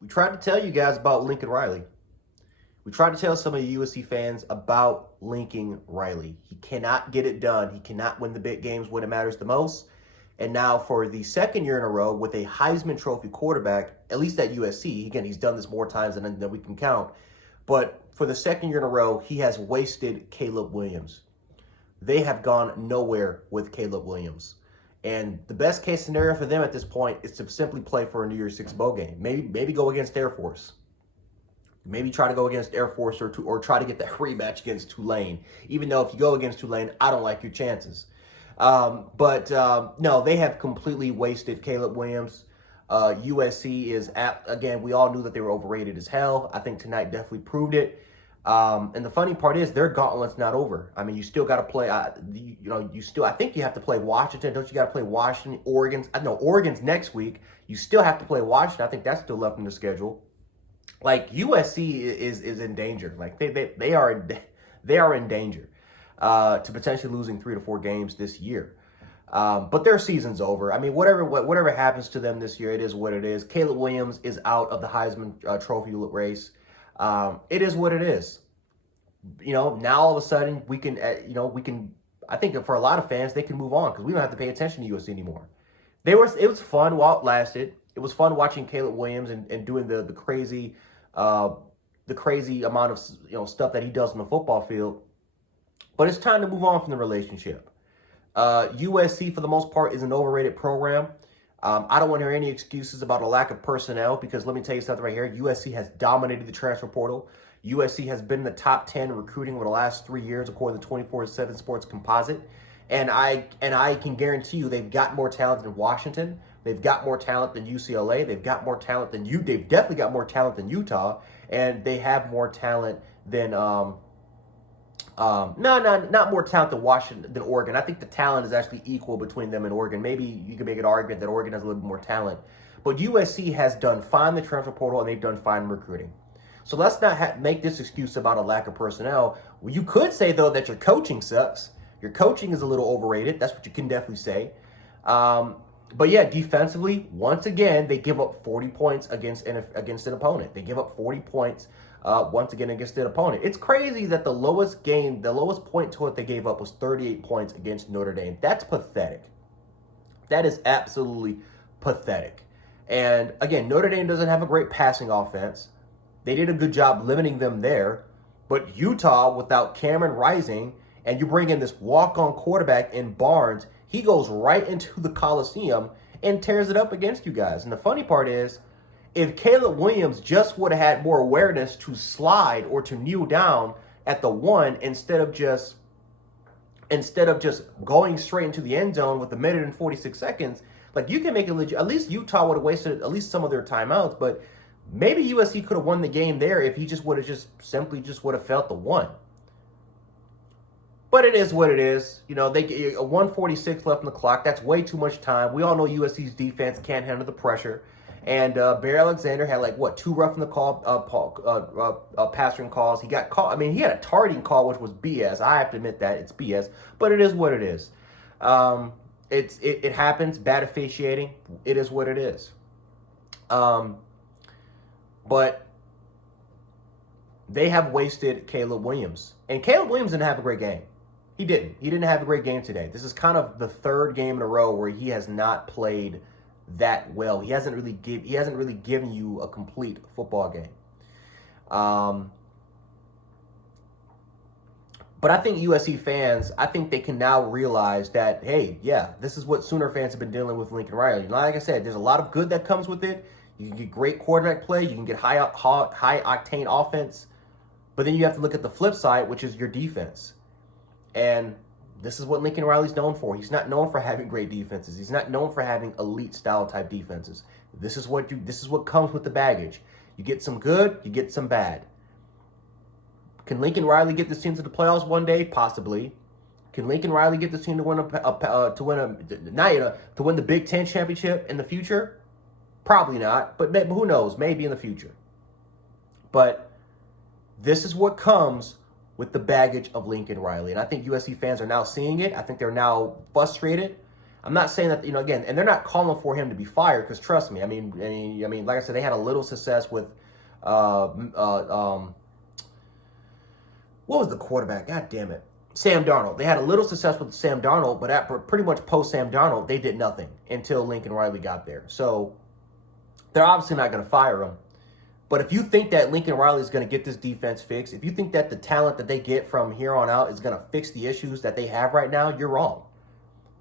We tried to tell you guys about Lincoln Riley. We tried to tell some of you USC fans about Lincoln Riley. He cannot get it done. He cannot win the big games when it matters the most. And now for the second year in a row with a Heisman Trophy quarterback, at least at USC, again, he's done this more times than we can count. But for the second year in a row, he has wasted Caleb Williams. They have gone nowhere with Caleb Williams. And the best case scenario for them at this point is to simply play for a New Year's Six bowl game. Maybe go against Air Force. Maybe try to go against Air Force or try to get that rematch against Tulane. Even though if you go against Tulane, I don't like your chances. No, they have completely wasted Caleb Williams. USC is again, we all knew that they were overrated as hell. I think tonight definitely proved it. And the funny part is their gauntlet's not over. I mean, you still got to play, I think you have to play Washington. Don't you got to play Washington, Oregon? I know Oregon's next week. You still have to play Washington. I think that's still left in the schedule. Like USC is in danger. Like they are in danger to potentially losing 3 to 4 games this year. But their season's over. I mean, whatever happens to them this year, it is what it is. Caleb Williams is out of the Heisman Trophy race. It is what it is. Now all of a sudden we can, I think for a lot of fans, they can move on because we don't have to pay attention to USC anymore. It was fun while it lasted. It was fun watching Caleb Williams and doing the crazy amount of, stuff that he does on the football field. But it's time to move on from the relationship. USC, for the most part, is an overrated program. I don't want to hear any excuses about a lack of personnel because let me tell you something right here. USC has dominated the transfer portal. USC has been in the top 10 recruiting over the last 3 years, according to 24/7 Sports Composite. And I can guarantee you they've got more talent than Washington. They've got more talent than UCLA. They've got more talent than you. They've definitely got more talent than Utah. And they have more talent than not more talent than Washington, than Oregon. I think the talent is actually equal between them and Oregon. Maybe you can make an argument that Oregon has a little bit more talent. But USC has done fine in the transfer portal, and they've done fine in recruiting. So let's not make this excuse about a lack of personnel. Well, you could say, though, that your coaching sucks. Your coaching is a little overrated. That's what you can definitely say. But yeah, defensively, once again, they give up 40 points against an opponent. They give up 40 points once again against an opponent. It's crazy that the lowest point total they gave up was 38 points against Notre Dame. That's pathetic. That is absolutely pathetic. And again, Notre Dame doesn't have a great passing offense. They did a good job limiting them there. But Utah, without Cameron Rising, and you bring in this walk-on quarterback in Barnes, he goes right into the Coliseum and tears it up against you guys. And the funny part is, if Caleb Williams just would have had more awareness to slide or to kneel down at the one instead of just going straight into the end zone with a minute and 46 seconds, like you can make it legit. At least Utah would have wasted at least some of their timeouts, but maybe USC could have won the game there if he just would have simply felt the one. But it is what it is. They get a 146 left on the clock. That's way too much time. We all know USC's defense can't handle the pressure. And Bear Alexander had 2 rough in the call pass ring calls. He got caught. I mean, he had a targeting call, which was BS. I have to admit that it's BS, but it is what it is. It happens. Bad officiating. It is what it is. But they have wasted Caleb Williams, and Caleb Williams didn't have a great game. He didn't. He didn't have a great game today. This is kind of the third game in a row where he has not played that well. He hasn't really given you a complete football game. But I think USC fans, I think they can now realize that, hey, yeah, this is what Sooner fans have been dealing with Lincoln Riley. Like I said, there's a lot of good that comes with it. You can get great quarterback play. You can get high octane offense. But then you have to look at the flip side, which is your defense. And this is what Lincoln Riley's known for. He's not known for having great defenses. He's not known for having elite style type defenses. This is what comes with the baggage. You get some good, you get some bad. Can Lincoln Riley get this team to the playoffs one day? Possibly. Can Lincoln Riley get this team to win the Big Ten championship in the future? Probably not, but who knows? Maybe in the future. But this is what comes with the baggage of Lincoln Riley. And I think USC fans are now seeing it. I think they're now frustrated. I'm not saying that, again, and they're not calling for him to be fired because trust me, like I said, they had a little success with, what was the quarterback? God damn it. Sam Darnold. They had a little success with Sam Darnold, but pretty much post Sam Darnold, they did nothing until Lincoln Riley got there. So they're obviously not going to fire him. But if you think that Lincoln Riley is going to get this defense fixed, if you think that the talent that they get from here on out is going to fix the issues that they have right now, you're wrong.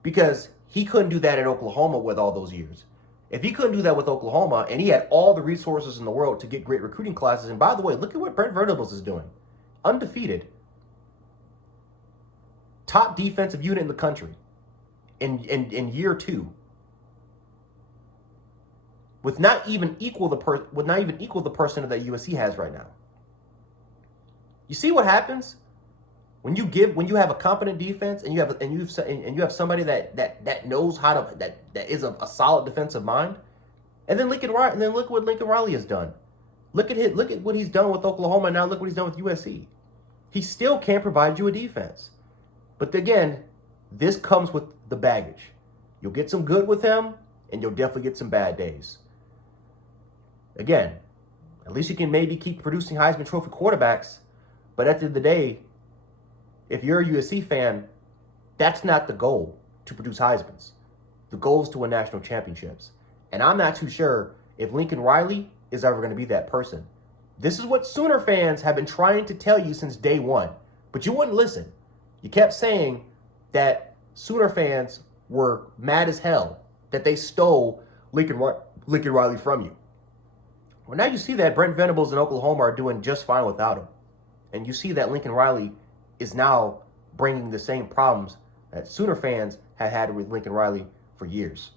Because he couldn't do that at Oklahoma with all those years. If he couldn't do that with Oklahoma, and he had all the resources in the world to get great recruiting classes, and by the way, look at what Brent Venables is doing. Undefeated. Top defensive unit in the country in year 2. With not even equal the person that USC has right now. You see what happens when you have a competent defense and you have somebody that knows how to that is a solid defensive mind, and then look what Lincoln Riley has done. Look at what he's done with Oklahoma, and now look what he's done with USC. He still can't provide you a defense, but again, this comes with the baggage. You'll get some good with him, and you'll definitely get some bad days. Again, at least you can maybe keep producing Heisman Trophy quarterbacks. But at the end of the day, if you're a USC fan, that's not the goal, to produce Heismans. The goal is to win national championships. And I'm not too sure if Lincoln Riley is ever going to be that person. This is what Sooner fans have been trying to tell you since day one. But you wouldn't listen. You kept saying that Sooner fans were mad as hell that they stole Lincoln Riley from you. Well, now you see that Brent Venables in Oklahoma are doing just fine without him. And you see that Lincoln Riley is now bringing the same problems that Sooner fans have had with Lincoln Riley for years.